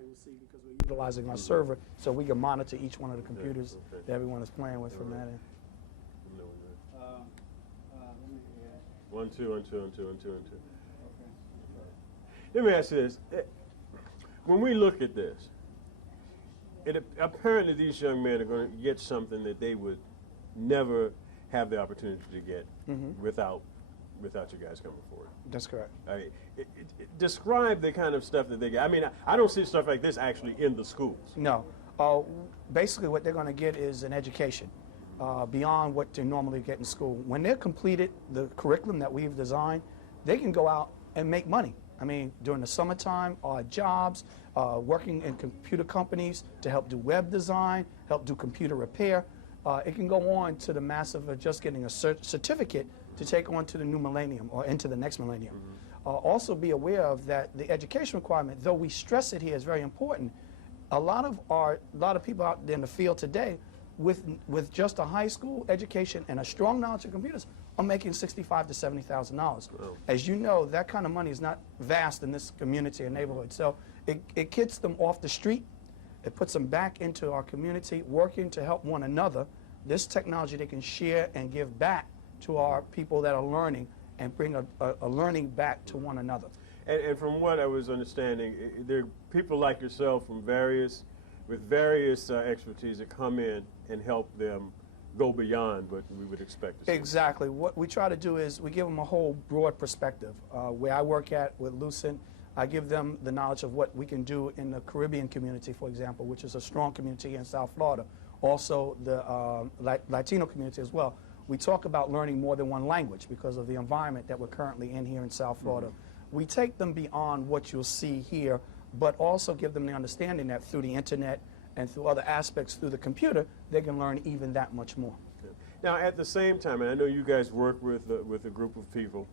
everybody will see because we're utilizing our server so we can monitor each one of the computers that everyone is playing with from that end. One, two, and two, and two, and two, and two. Let me ask you this. When we look at this, apparently these young men are going to get something that they would never have the opportunity to get without you guys coming forward. That's correct. Describe the kind of stuff that they get. I mean, I don't see stuff like this actually in the schools. No. Basically what they're going to get is an education beyond what they normally get in school. When they're completed the curriculum that we've designed, they can go out and make money. I mean, during the summertime, jobs, working in computer companies to help do web design, help do computer repair. It can go on to the massive of just getting a certificate to take on to the new millennium or into the next millennium. Also be aware of that the education requirement, though we stress it here, is very important. A lot of people out there in the field today with just a high school education and a strong knowledge of computers are making $65,000 to $70,000. Wow. As you know, that kind of money is not vast in this community or neighborhood. So it gets them off the street. It puts them back into our community, working to help one another. This technology they can share and give back to our people that are learning and bring a learning back to one another. And from what I was understanding, there are people like yourself from with various expertise that come in and help them go beyond what we would expect to see. Exactly. What we try to do is we give them a whole broad perspective. Where I work at with Lucent, I give them the knowledge of what we can do in the Caribbean community, for example, which is a strong community in South Florida. Also the Latino community as well. We talk about learning more than one language because of the environment that we're currently in here in South Florida. We take them beyond what you'll see here, but also give them the understanding that through the internet and through other aspects through the computer, they can learn even that much more. Okay. Now, at the same time, and I know you guys work with a group of people,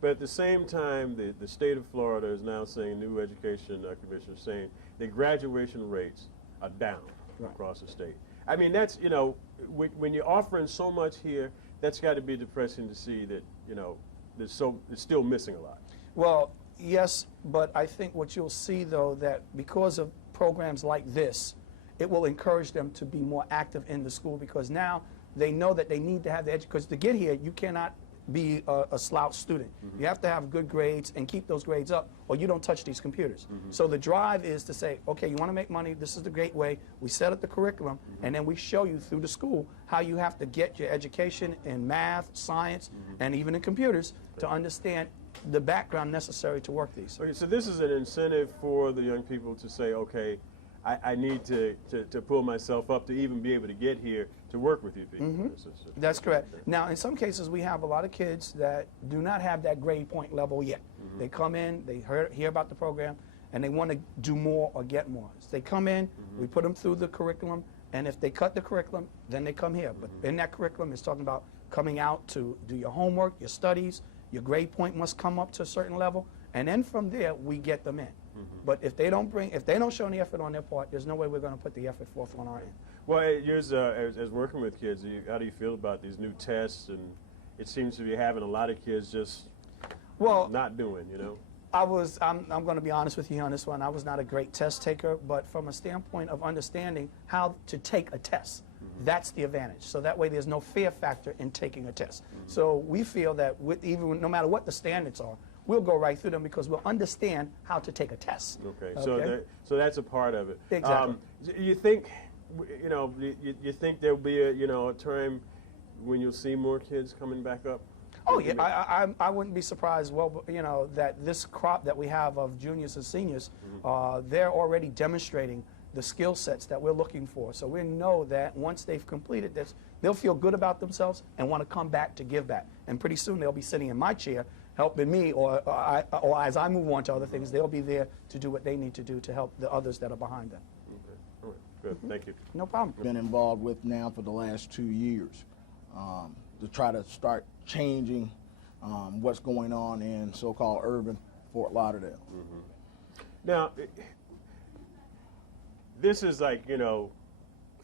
but at the same time, the state of Florida is now saying, new education commissioner saying, the graduation rates are down across the state. I mean, that's, you know, when you're offering so much here, that's got to be depressing to see that, you know, it's still missing a lot. Well, yes, but I think what you'll see, though, that because of programs like this, it will encourage them to be more active in the school because now they know that they need to have the education. Because to get here, you cannot be a slouch student. You have to have good grades and keep those grades up or you don't touch these computers. So the drive is to say, okay, you want to make money, this is the great way. We set up the curriculum and then we show you through the school how you have to get your education in math, science, and even in computers to understand the background necessary to work these. Okay, so this is an incentive for the young people to say, okay, I need to pull myself up to even be able to get here to work with you people. That's correct. Now, in some cases, we have a lot of kids that do not have that grade point level yet. They come in, they hear about the program, and they want to do more or get more. So they come in, we put them through the curriculum, and if they cut the curriculum, then they come here. But in that curriculum, it's talking about coming out to do your homework, your studies, your grade point must come up to a certain level, and then from there, we get them in. But if they don't show any effort on their part, there's no way we're going to put the effort forth on our end. Well, as working with kids, how do you feel about these new tests? And it seems to be having a lot of kids just not doing, you know? I'm going to be honest with you on this one. I was not a great test taker, but from a standpoint of understanding how to take a test, that's the advantage. So that way there's no fear factor in taking a test. So we feel that no matter what the standards are, we'll go right through them because we'll understand how to take a test. Okay. So that's a part of it. Exactly. You think, you know, you think there'll be a time when you'll see more kids coming back up? Oh yeah, I wouldn't be surprised. Well, you know, that this crop that we have of juniors and seniors, they're already demonstrating the skill sets that we're looking for. So we know that once they've completed this, they'll feel good about themselves and want to come back to give back. And pretty soon they'll be sitting in my chair helping me, or as I move on to other things, they'll be there to do what they need to do to help the others that are behind them. Okay. All right. Good. Thank you. No problem. Been involved with now for the last 2 years to try to start changing what's going on in so-called urban Fort Lauderdale. Now, this is like, you know,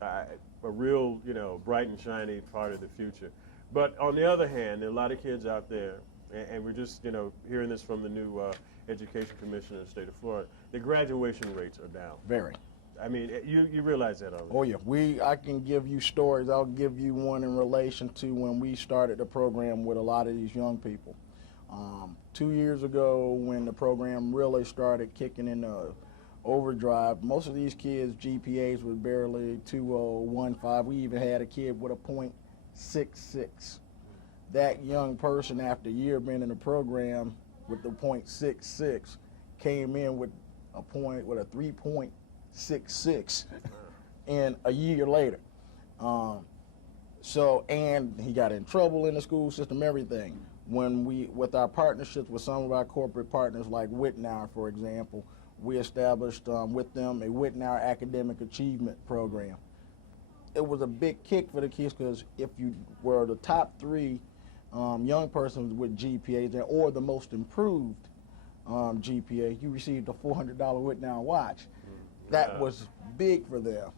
a real, you know, bright and shiny part of the future. But on the other hand, there are a lot of kids out there, and we're just, you know, hearing this from the new Education Commission in the state of Florida, the graduation rates are down. Very. I mean, you realize that already. Oh yeah, I can give you stories. I'll give you one in relation to when we started the program with a lot of these young people. 2 years ago, when the program really started kicking into overdrive, most of these kids' GPAs were barely 2.015. We even had a kid with a .66. That young person, after a year being in the program with the .66, came in with a 3.66 and a year later. And he got in trouble in the school system, everything. With our partnerships with some of our corporate partners like Whitnauer, for example, we established with them a Whitnauer Academic Achievement Program. It was a big kick for the kids because if you were the top 3 young persons with GPAs or the most improved GPA, you received a $400 Whitnauer watch. That was big for them.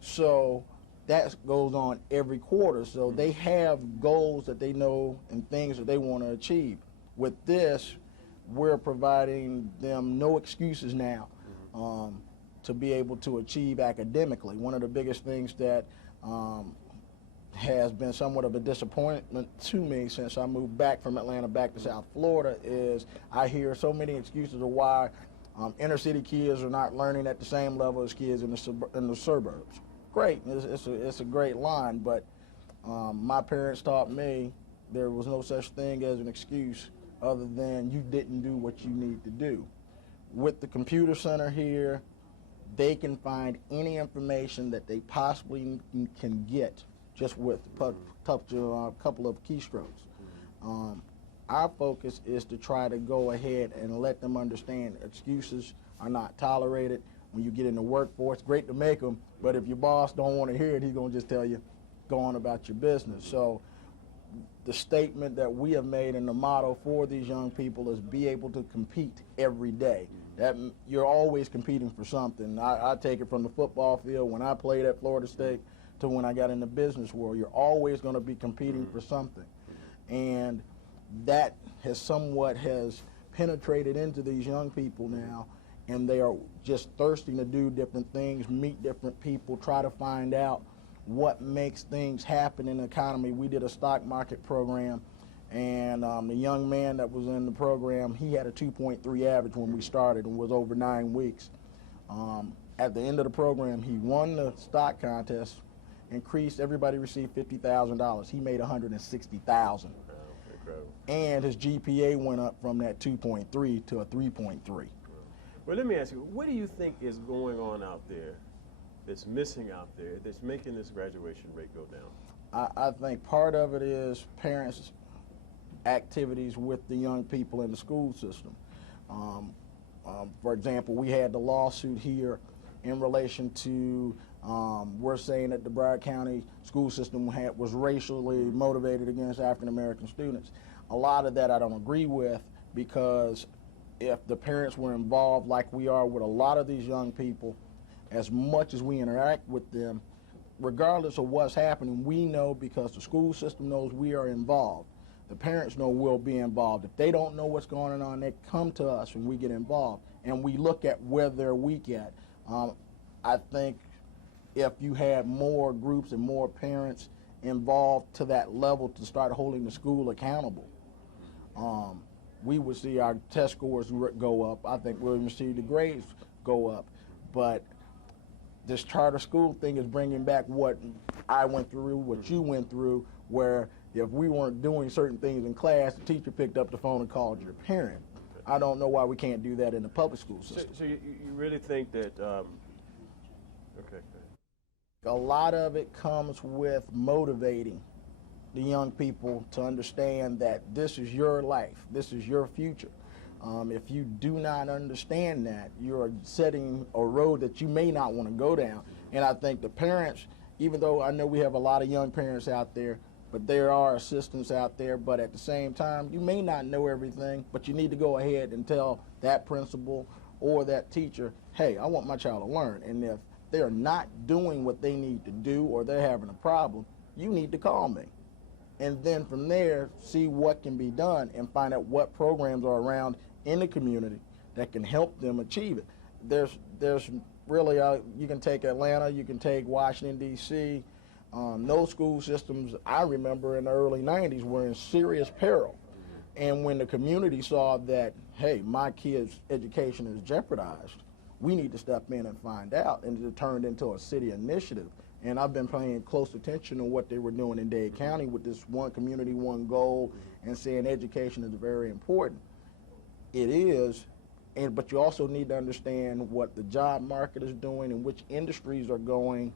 So that goes on every quarter. So they have goals that they know and things that they want to achieve. With this, we're providing them no excuses now to be able to achieve academically. One of the biggest things that has been somewhat of a disappointment to me since I moved back from Atlanta back to South Florida is I hear so many excuses of why inner city kids are not learning at the same level as kids in the suburbs. Great, it's a great line, but my parents taught me there was no such thing as an excuse other than you didn't do what you need to do. With the computer center here, they can find any information that they possibly can get just with a couple of keystrokes. Our focus is to try to go ahead and let them understand excuses are not tolerated. When you get in the workforce, great to make them, but if your boss don't want to hear it, he's going to just tell you, go on about your business. So the statement that we have made and the motto for these young people is be able to compete every day. That you're always competing for something. I take it from the football field when I played at Florida State to when I got in the business world. You're always going to be competing for something. And that has penetrated into these young people now, and they are just thirsting to do different things, meet different people, try to find out what makes things happen in the economy. We did a stock market program, and the young man that was in the program, he had a 2.3 average when we started and was over 9 weeks. At the end of the program, he won the stock contest, increased, everybody received $50,000. He made $160,000. And his GPA went up from that 2.3 to a 3.3. Well, let me ask you, what do you think is going on out there that's missing out there that's making this graduation rate go down? I think part of it is parents' activities with the young people in the school system. For example, we had the lawsuit here in relation to we're saying that the Broward County school system was racially motivated against African American students. A lot of that I don't agree with, because if the parents were involved like we are with a lot of these young people, as much as we interact with them, regardless of what's happening, we know because the school system knows we are involved. The parents know we'll be involved. If they don't know what's going on, they come to us and we get involved, and we look at where they're weak at. I think if you had more groups and more parents involved to that level to start holding the school accountable, we would see our test scores go up. I think we'll even see the grades go up. But this charter school thing is bringing back what I went through, what you went through, where if we weren't doing certain things in class, the teacher picked up the phone and called your parent. I don't know why we can't do that in the public school system. So you really think that, okay. A lot of it comes with motivating the young people to understand that this is your life, this is your future. If you do not understand that, you're setting a road that you may not want to go down. And I think the parents, even though I know we have a lot of young parents out there, but there are assistants out there, but at the same time, you may not know everything, but you need to go ahead and tell that principal or that teacher, hey, I want my child to learn. And if they're not doing what they need to do or they're having a problem, you need to call me. And then from there, see what can be done and find out what programs are around in the community that can help them achieve it. There's really, you can take Atlanta, you can take Washington, D.C., those school systems, I remember in the early 90s, were in serious peril. And when the community saw that, hey, my kid's education is jeopardized, we need to step in and find out, and it turned into a city initiative. And I've been paying close attention to what they were doing in Dade County with this one community, one goal, and saying education is very important. It is, but you also need to understand what the job market is doing and which industries are going,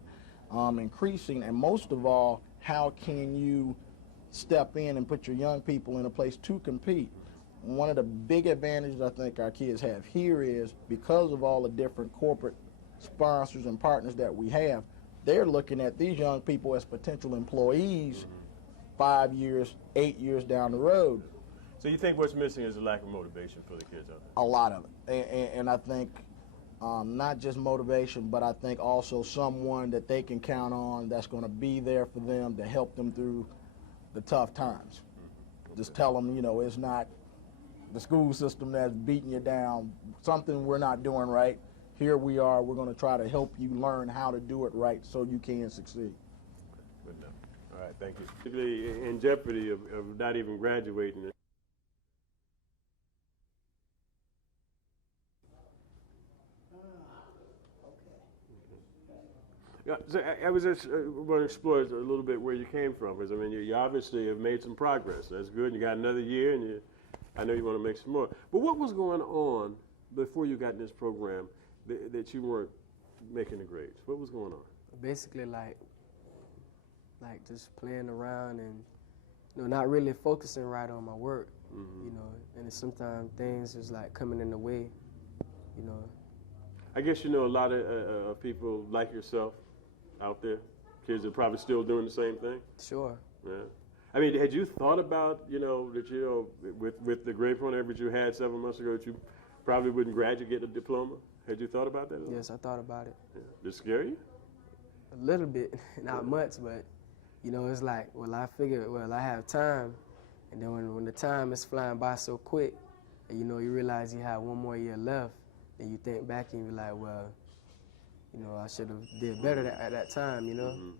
increasing, and most of all, how can you step in and put your young people in a place to compete. One of the big advantages I think our kids have here is because of all the different corporate sponsors and partners that we have, they're looking at these young people as potential employees 5 years, 8 years down the road. So you think what's missing is a lack of motivation for the kids out there? A lot of it. And I think not just motivation, but I think also someone that they can count on that's going to be there for them to help them through the tough times. Okay. Just tell them, you know, it's not the school system that's beating you down, something we're not doing right. Here we are, we're going to try to help you learn how to do it right so you can succeed. Good enough. All right, thank you. Particularly in jeopardy of not even graduating. Yeah, so I was just want to explore a little bit where you came from, because I mean, you obviously have made some progress. That's good. You got another year, and I know you want to make some more. But what was going on before you got in this program that you weren't making the grades? What was going on? Basically, like just playing around and, you know, not really focusing right on my work. You know, and sometimes things was like coming in the way. You know. I guess you know a lot of people like yourself out there, kids are probably still doing the same thing. Sure. Yeah. I mean, had you thought about, you know, that, you know, with the grade point average you had 7 months ago, that you probably wouldn't graduate, get a diploma? Had you thought about that? Yes, I thought about it. Yeah. Did it scare you? A little bit, not much, but, you know, it's like, well, I figured, well, I have time, and then when the time is flying by so quick, and, you know, you realize you have 1 more year left, and you think back and you're like, well, you know, I should have did better at that time, you know?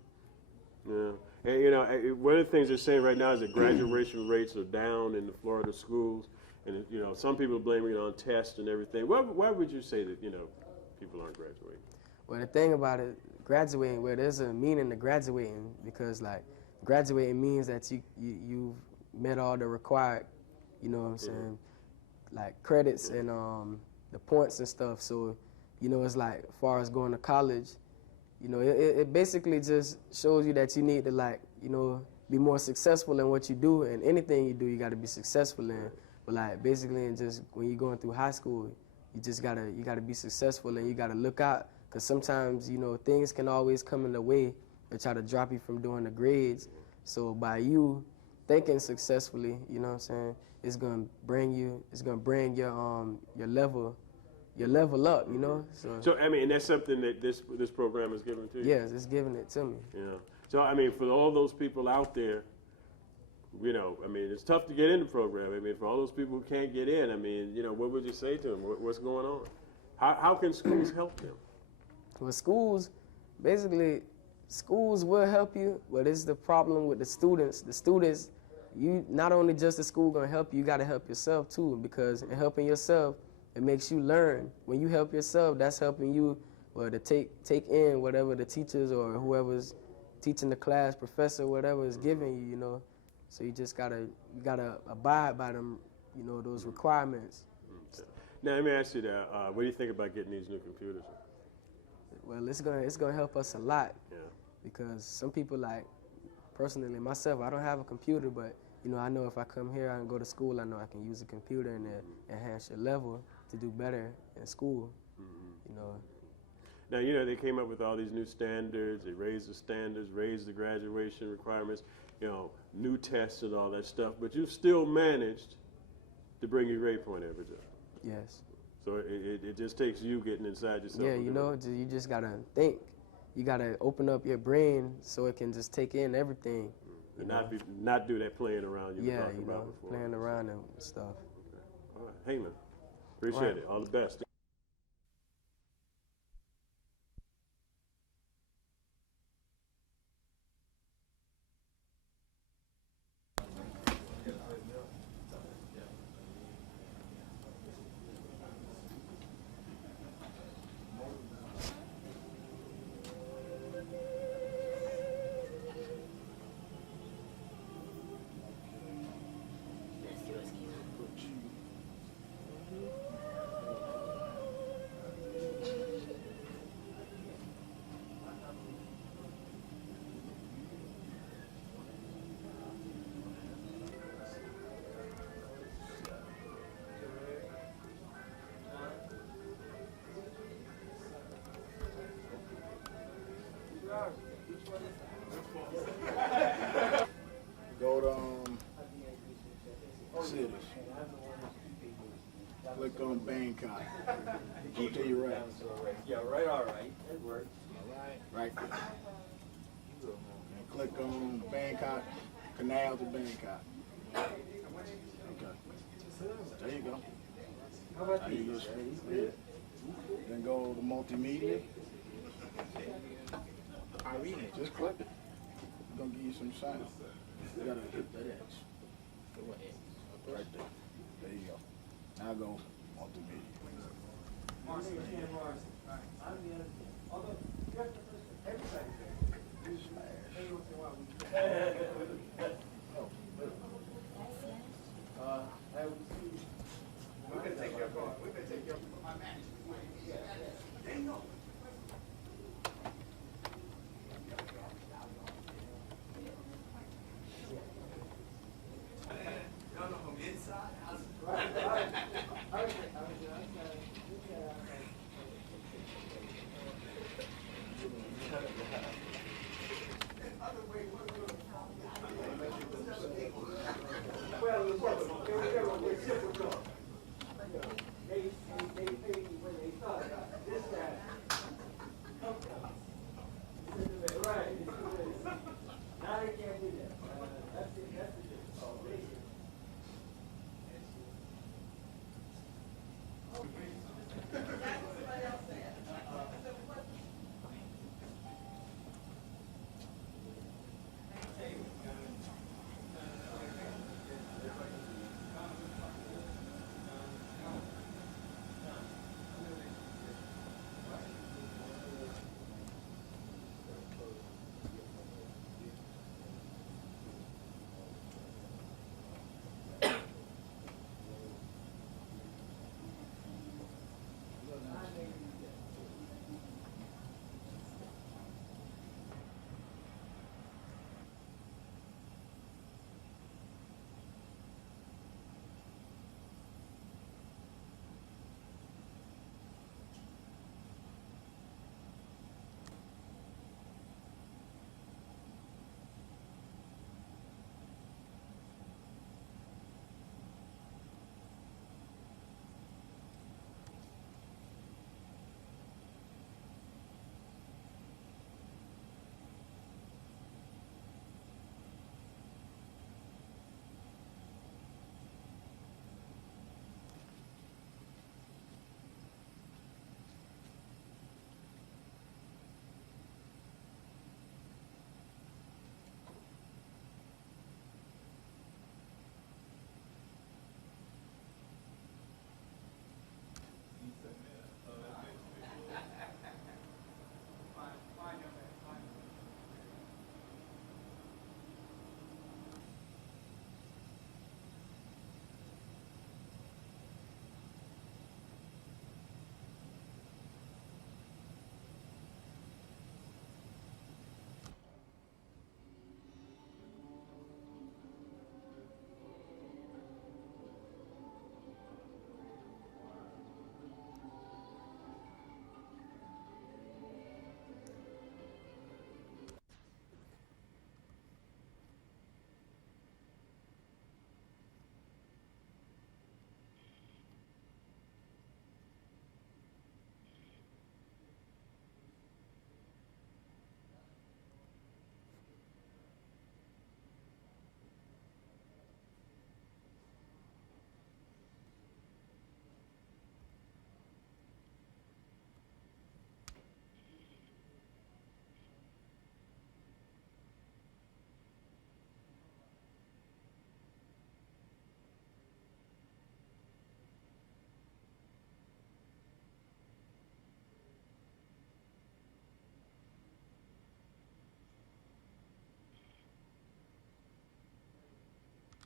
Yeah. And, you know, one of the things they're saying right now is that graduation rates are down in the Florida schools. And, you know, some people are blaming it on tests and everything. Why would you say that, you know, people aren't graduating? Well, the thing about it, graduating, well, there's a meaning to graduating, because, like, graduating means that you've met all the required, you know what I'm saying, like credits and the points and stuff. So, you know, it's like, as far as going to college, you know, it basically just shows you that you need to, like, you know, be more successful in what you do, and anything you do, you got to be successful in. But, like, basically, and just when you're going through high school, you gotta be successful, and you gotta look out, because sometimes, you know, things can always come in the way and try to drop you from doing the grades. So by you thinking successfully, you know what I'm saying, it's gonna bring your level up, you know. So I mean, and that's something that this program is giving to you. Yes, it's giving it to me. Yeah. So I mean, for all those people out there, you know, I mean, it's tough to get in the program. I mean, for all those people who can't get in, I mean, you know, what would you say to them? What's going on? How can schools help them? Well, schools will help you, but it's the problem with the students. The students, you not only just the school gonna help you, you gotta help yourself too, because in helping yourself, it makes you learn. When you help yourself, that's helping you, well, to take in whatever the teachers or whoever's teaching the class, professor, whatever is giving you, you know. So you just gotta abide by them, you know, those requirements. Now let me ask you that. What do you think about getting these new computers? Well, it's gonna help us a lot. Yeah. Because some people, like, personally myself, I don't have a computer, but, you know, I know if I come here and go to school, I know I can use a computer and enhance your level to do better in school, you know. Now, you know, they came up with all these new standards. They raised the standards, raised the graduation requirements, you know, new tests and all that stuff, but you've still managed to bring your grade point average up. Yes. So it just takes you getting inside yourself. Yeah, you know, you just gotta think. You gotta open up your brain so it can just take in everything. And not do that playing around you were talking about before. Playing around and stuff. Okay. All right. Hey, man. Appreciate it. All the best. Go to cities. Click on Bangkok. Go to your right. Yeah, right, all right. That works. Right there. And click on Bangkok, Canal to Bangkok. Okay. There you go. How about There you these? go. Then go to multimedia. Just click it. It's gonna give you some sound. You gotta hit that X. Right there. There you go. Now go multimedia.